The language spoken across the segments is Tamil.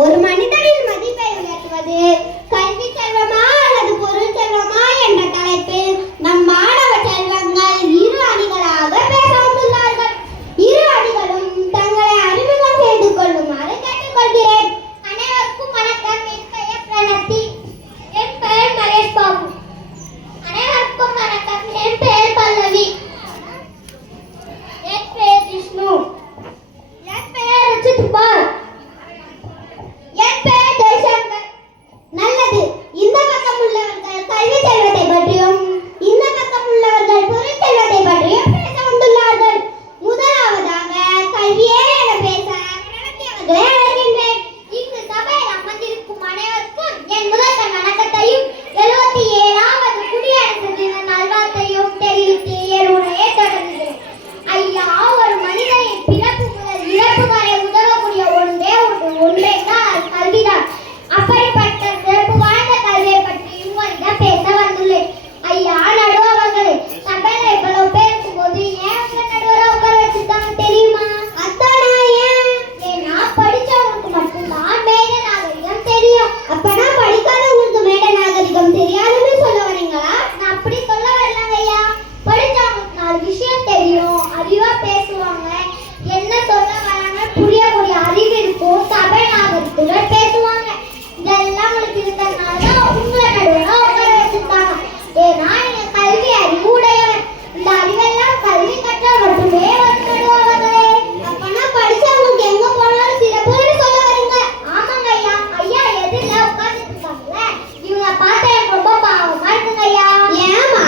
ஒரு மனிதனின் மதிப்பை உயர்த்துவது கல்வி செல்வமா அல்லது பொருள் செல்வமா என்ற தலைப்பில் நம் மாணவ செல்வங்கள் இரு அணிகளாக பேச வந்துள்ளார்கள். இரு அணிகளும் தங்களை அறிமுகம் செய்து கொள்ளுமாறு கேட்டுக்கொள்கிறேன். அனைவருக்கும் வணக்கம். என் பெயர் பிரணத்தி. என் பெயர் மகேஷ் பாபு. அனைவருக்கும் வணக்கம். என் பெயர் பல்லவி. என் பெயர் விஷ்ணு. என் பெயர் ருச்சித் பால். நல்லது. இந்த பக்கம் உள்ளவர்கள் கல்வி செல்வத்தை பற்றியும் இந்த பக்கம் உள்ளவர்கள் பொருள் செல்வத்தை பற்றியும் பேச வந்துள்ளார்கள். முதலாவதாக கல்வியே என பேச நடத்தியவர்களை அழைக்கின்றேன். இங்கு சபையில் அமர்ந்திருக்கும் அனைவருக்கும் என் முதல் வணக்கத்தையும் 77வது குடியரசு தின நல்வாழ்த்தையும் தெரிவித்து என் உரையை தொடங்குகிறேன். ஐயா, ஒரு மனிதனின் பிறப்பு முதல் இறப்பு வரை உதவக்கூடிய ஒன்றே தான் கல்விதான். அப்படிப்பட்ட சிறப்பு வாய்ந்த கல்வியை பற்றி உங்களிடம் பேச வந்துள்ளேன். ஐயா நடுவர்களே, சபையில இவ்வளவு பேர் இருக்கும்போது ஏன் உங்க நடுவரை உட்கார வச்சிருக்காங்க தெரியுமா? அதானா? ஏன்னா படிச்சவங்களுக்கு மட்டும்தான் மேட நாகரிகம் தெரியும். அப்பனா படிக்காதவங்களுக்கு மேட நாகரிகம் தெரியாதுன்னு சொல்ல வரீங்களா? நான் அப்படி சொல்ல வரலங்க ஐயா. படிச்சவங்களுக்கு 4 விஷயம் தெரியும், அறிவா பேசுவாங்க, என்ன சொல்ல வராங்க புரியக்கூடிய அறிவு இருக்கும், சபை நாகரிகத்துடன் பேசுவாங்க. இதெல்லாம் உங்களுக்கு இருக்கிறதுனால உங்களை நடுவரா உட்கார வச்சிருக்காங்க. ஏன்னா நீங்க கல்வி அறிவு உடையவர். இந்த அறிவெல்லாம் கல்வி கற்றால் மட்டுமே நடுவார்களே. அப்பனா படிச்சவங்களுக்கு எங்க போனாலும் சிறப்புன்னு சொல்ல வரீங்க? ஆமாங்க ஐயா. ஐயா எதிரில உட்கார்ந்துட்டு இருக்காங்கல்ல, இவங்க பார்த்தா எனக்கு ரொம்ப பாவமா இருக்குங்க ஐயா. ஏமா?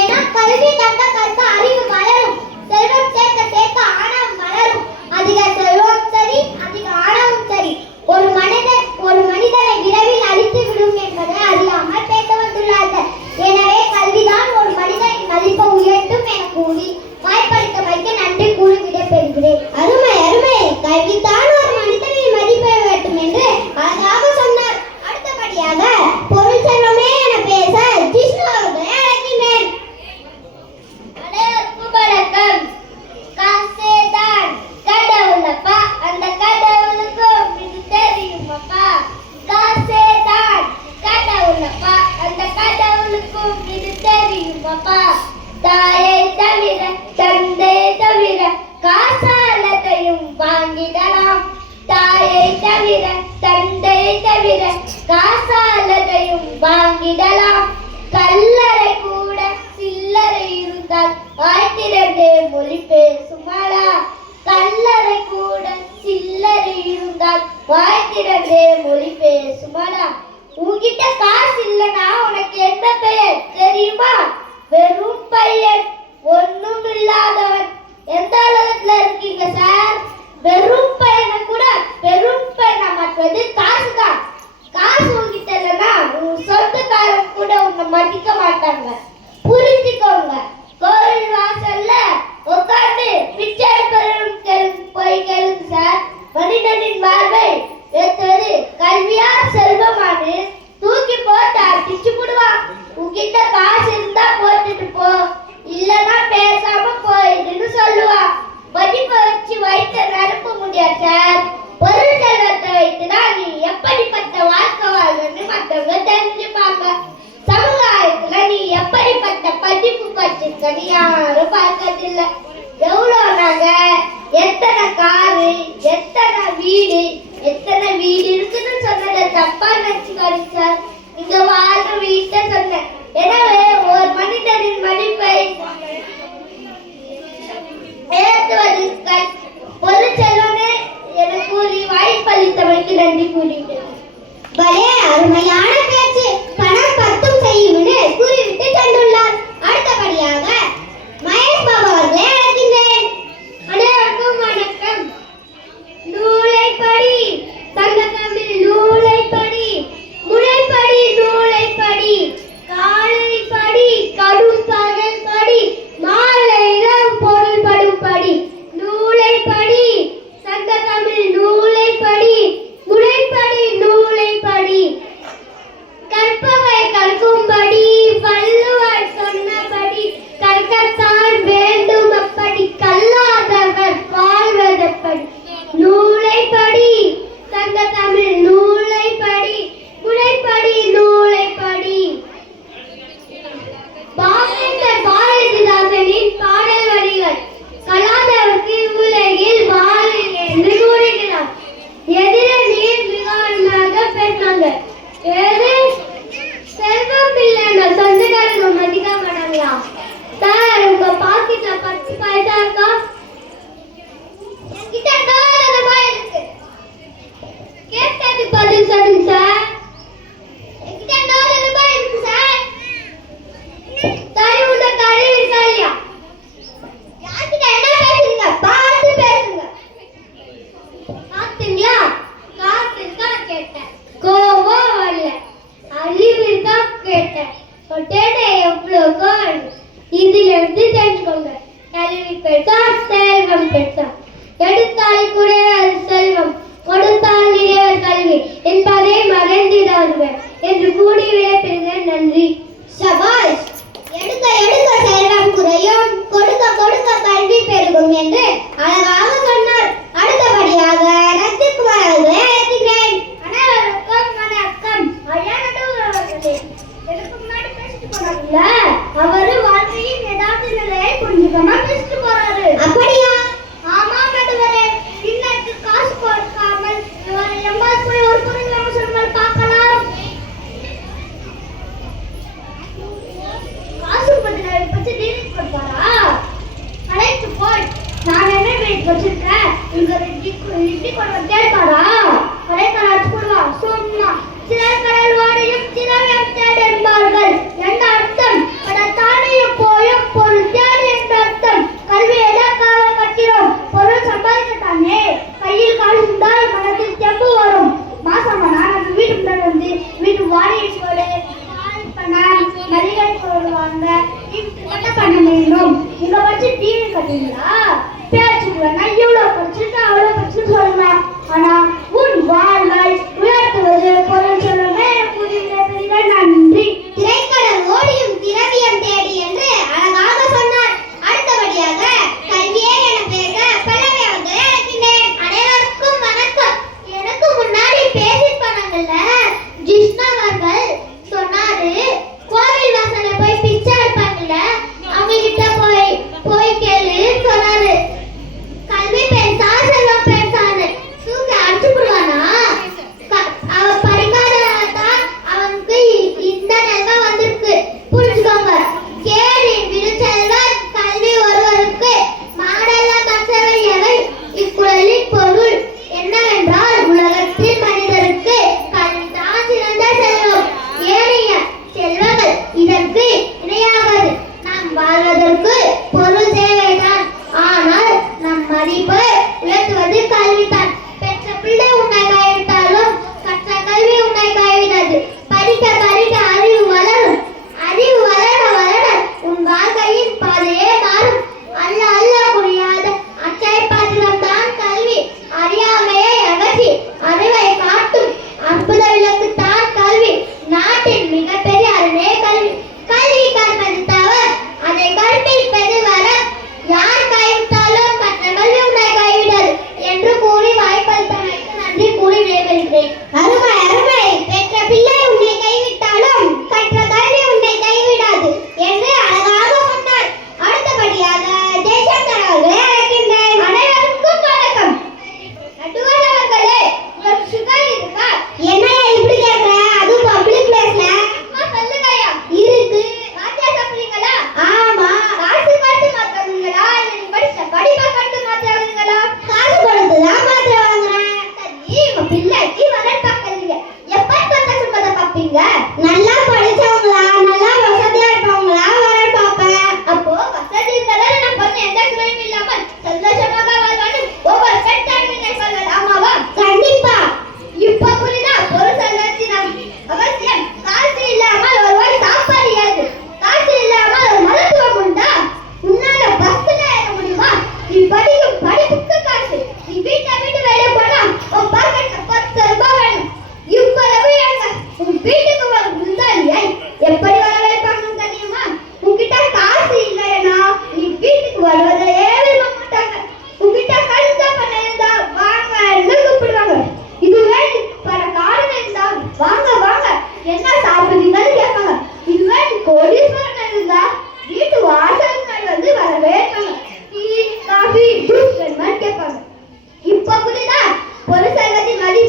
ஏன்னா கல்வி கற்க கற்க அறிவு வளரும், செல்வம் சேர்க்க சேர்க்க ஆணவம் வளரும். அதிக செல்வம் சரி, அதிக ஆணவம் சரி, ஒரு மனிதனை விரைவில் அழித்து விடும் என்பதை அறியாமல் பேச வந்துள்ளார்கள். எனவே கல்விதான் ஒரு மனிதனின் மதிப்பை உயர்த்தும் என கூறி வாய்ப்பளித்தமைக்கு நன்றி கூறி விடைபெறுகிறேன். அருமை அருமை. கல்விதான் ஒரு மனிதனின் மதிப்பை உயர்த்தும் என்று அழகாக சொன்னார். அடுத்தபடியாக பொருள் செல்வமே என பேச ஜிஷ்ணு அவர்களை அழைக்கின்றேன். அனைவருக்கும் வணக்கம். காசேதான் கடவுளப்பா, அந்த கடவுளுக்கும் இது தெரியுமாப்பா? காசேதான் கடவுளப்பா, அந்த கடவுளுக்கும் இது தெரியுமாப்பா? தாயை தவிர தந்தை தவிர காசாலத்தையும் வாங்கிடலாம். தாயை தவிர தந்தை தவிர காசாலத்தையும் வாங்கிடலாம். கல்லறை கூட சில்லறை இருந்தால் ஆய்த்திரண்டே மொழி பேசுமாடா. கல்லறை கூட சில்லறை இருந்தால் வாய்த்திரண்டே மொழி பேசுமாடா. உன்கிட்ட காசு இல்லைன்னா உனக்கு என்ன பெயர் தெரியுமா? வெறும் பையன், ஒன்னும் இல்லாதவன். எந்த அளவுல இருக்கீங்க சார்? வெறும் பையனை கூட வெறும் பையனா மாற்றுவது காசு தான். காசு உன்கிட்ட இல்லைன்னா உன் சொந்தக்காரன் கூட உன்னை மதிக்க மாட்டாங்க. புரிஞ்சுக்கோங்க. கோவில் வாசல்ல உட்கார்ந்து பிச்சை போய் கேளுங்க சார். மனிதனின் வாழ்வை ஏற்றது கல்வியா செல்வமானு தூக்கி போட்டு அடிச்சு போடுவான். உன்கிட்ட காசு இருந்தா போட்டுட்டு போ, இல்லைன்னா பேசாம போயிடுன்னு சொல்லுவான். மதிப்பை வச்சு வைத்த நிரப்ப முடியாது சார். பொருள் செல்வத்தை வைத்துதான் நீ எப்படிப்பட்ட வாழ்க்கை வாழ்ன்னு மற்றவங்க தெரிஞ்சுப்பாங்க. சமுதாயத்துல நீ எப்படிப்பட்ட படிப்பு படிச்சிருக்கன்னு யாரும் பார்க்கறதில்லை. எவ்வளோ நகை, எத்தனை காரு, எத்தனை வீடு இருக்குன்னு சொன்னதை தப்பா நினைச்சுக்காரு சார். இங்க வாழ்ற வீட்டை சொன்னேன். எனவே ஒரு மனிதனின் மதிப்பை ஏற்றுவது பொருள் செல்வமே என கூறி வாய்ப்பளித்தமைக்கு நன்றி கூறுகிறேன். பலே அருமையான பேச்சு. பணம் பத்தும் செய்யும்னு கூறிவிட்டு சென்றுள்ளார். அடுத்தபடியாக மகேஷ் பாபு அவர்களை அழைக்கின்றேன். அனைவருக்கும் வணக்கம். நூலை படி தங்கத்தமிழ், நூலை படி முனைப்படி, நூலை படி காலை படி கடும் பகல் படி மாலை இரவு பொருள் படும் படி. நூலை படி தங்கத்தமிழ், நூலை படி முனைப்படி, எதிரணியில் மிக பேசினாங்க. ஏது செல்வம் பிள்ளைங்க சொந்தக்காரங்க மதிக்க மாட்டாங்களா? சார் உங்க பாக்கெட்ல 10 பைசா இருக்கா? என்கிட்ட 100 ரூபாய் இருக்கு. கேட்டது பதில் சொல்லுங்க சார். என்கிட்ட 100 ரூபாய் இருக்கு சார். சரி உங்க கழிவு இருக்கா இல்லையா? யார்கிட்ட என்ன பேசுறீங்க? பார்த்து பேசுங்க. பாத்தீங்களா? காசு இருக்கா கேட்டேன். கோவம் வரல. அறிவு இருக்கா கேட்டேன். சொட்டேனே எவ்வளவு கோல். இதுல இருந்து தெரிஞ்சுக்கோங்க. கல்வி பெற்றா செல்வம் பெற்றா. எடுத்தால் கூட செல்வம், கொடுத்தால் நிறைவர் கல்வி என்பதை மறந்திடாதீர்கள் என்று கூறி விடைபெறுகிறேன். நன்றி. சபாஷ். எடுக்க எடுக்க செல்வம் குறையும், கொடுக்க கொடுக்க கல்வி பெருகும் என்று அழகாக சொன்னார். அடுத்தபடியாக ரத்திக்குமார் அவர்களை அழைக்கிறேன். அனைவருக்கும் வணக்கம். அவர்களே எனக்கு முன்னாடி பேசிட்டு போனாங்கல்ல, அவரு வாழ்க்கையின் யதார்த்த நிலையை புரிஞ்சுக்காம பேசிட்டு போறாரு. அப்படியா? ஆமா நடுவரே. இன்னைக்கு காசு கொடுக்காமல் எம்பாஸ் போய் ஒரு பொருள் வாங்க சொன்னால் பார்க்கலாம். காசு பத்தி டீலிங் கொடுப்பாரா? அழைத்து போய் நான் என்ன வெயிட் வச்சிருக்கேன் இங்க இட்லி கொண்டு கேட்பாரா? கடைக்காரர் போடுவா சொன்னா சிலர் கடல் வாடையும் சிலர் தேடு என்பார்கள். என்ன அர்த்தம்? தானையும் போயும் பொருள் தேடு என்ற அர்த்தம். கல்வி எதற்காக கற்கிறோம்? பொருள் சம்பாதிக்கத்தானே. கையில் காசு இருந்தால் மனத்தில் தெம்பு வரும். மாசமானா நம்ம வீட்டு முன்னாடி வந்து வீட்டு வாடகை போடு, பணம் மளிகை போடுவாங்க. என்ன பண்ண முடியும்? இங்க வச்சு டிவி கட்டுங்களா? பேச்சுக்கு வேணா இவ்வளவு படிச்சுட்டு அவ்வளவு படிச்சு சொல்லலாம். ஆனா உன் வாழ்வை உயர்த்துவது பொருள் சொல்லவே புதிய நன்றி. திரைக்கடல் ஓடியும் திரவியம் தேடி என்று அழகாக சொன்னார். அடுத்தபடியாக கல்வியே என பேச பல்லவி அவர்களை அழைக்கின்றேன். அனைவருக்கும் வணக்கம். எனக்கு முன்னாடி பேசியிருப்பாங்கல்ல ஜிஷ்ணா அவர்கள் சொன்னாரு, கோவில் வாசல்ல போய் பிச்சை எடுப்பாங்கல்ல அவங்க கிட்ட போய் கேளு சொன்னாரு. கல்வி பெருசா செல்வம் பெருசான்னு தூக்கி அடிச்சு போடுவானா? அவ படிக்காததான் அவனுக்கு இந்த நிலைமை வந்திருக்கு. புரிஞ்சுக்கோங்க. கேடு விருச்செல்வம் கல்வி ஒருவருக்கு மாடல்ல மற்றவை எவை? இக்குறளின் பொருள் என்னவென்றால் உலகத்தில் மனிதருக்கு கல்விதான் சிறந்த செல்வம். ஏனைய செல்வங்கள் இதற்கு இணையாவது. நாம் வாழ்வதற்கு பொருள் தேவைதான். ஆனால் நம் மதிப்பை உயர்த்துவது கல்விதான். பெற்ற பிள்ளை உன்னை கைவிட்டாலும் கற்ற கல்வி உன்னை கைவிடாது. படிக்க படிக்க அறிவு வளரும். அறிவு வளர வளர உன் வாழ்க்கையின் பாதையே மாறும். அல்ல அல்ல முடியாத அச்சை பாத்திரம் தான் கல்வி. அறியாமையை அகற்றி அறிவை காட்டும் அற்புத விளக்கு தான் கல்வி. நாட்டின் மிகப்பெரிய அருளே கல்வி. கல்வி கற்பது தவறு, அதை கற்பிப்பது வரம். யார் கைவிட்டாலும் மற்ற கல்வி உன்னை கைவிடாது என்று கூறி வாய்ப்பளித்தமைக்கு நன்றி கூறி விடைபெறுகிறேன். அருமை அருமை. பெற்ற பிள்ளை உன்னை கைவிட்டாலும் கற்ற கல்வி உன்னை கைவிடாது என்று அழகாக சொன்னார். அடுத்தபடியாக ஜெய்சங்கர் அவர்களை அழைக்கின்றேன். அனைவருக்கும் வணக்கம். நடுவர் அவர்களே, உங்களுக்கு சுகர் இருக்கா? என்னையா இப்படி கேட்கிற? அது பப்ளிக் பிளேஸ்ல. சொல்லுங்கய்யா. இருக்கு. வாத்தியா சாப்பிடுறீங்களா? ஆமா. காசு கொடுத்து மாத்துறீங்களா இல்ல நீ படிச்ச படிப்பா கொடுத்து மாத்துறீங்களா? காசு கொடுத்து தான் மாத்திர வாங்குறேன். சரி, உங்க பிள்ளைக்கு வரல் பார்க்கறீங்க. எப்ப பத்த சுத்தத பாப்பீங்க? நல்லா படிச்சவங்களா நல்லா வசதியா இருப்பவங்களா வரல் பாப்பேன். அப்போ வசதி இருக்கறத நான் பண்ண எந்த குறையும் இல்லாம சந்தோஷமாக வாழ்வான்னு ஒவ்வொரு கட்டாயம் நினைப்பாங்க. ஆமாவா? கண்டிப்பா. இப்ப புரியுதா? ஒரு சங்கத்தின் அவசியம். காசு இல்லாமல் ஒருவர் சாப்பாடு ஏது? காசு இல்லாமல் ஒரு மருத்துவம் உண்டா? உன்னால பஸ்ல ஏற முடியுமா? நீ படிக்கும் படிப்புக்கு காசு. நீ வீட்டை விட்டு வெளியே போனா உன் பாக்கெட்ல 10 ரூபாய் வேணும். இவ்வளவு உன் வீட்டுக்கு ஒரு முந்தாலிய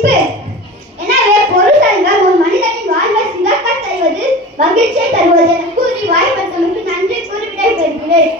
குறிப்பு. எனவே பொருள் செல்வம் ஒரு மனிதனின் வாழ்வை சிறக்க செய்வது, மகிழ்ச்சியை தருவது என கூறி வாய்ப்பதற்கு நன்றி கூறி விடைபெறுகிறேன்.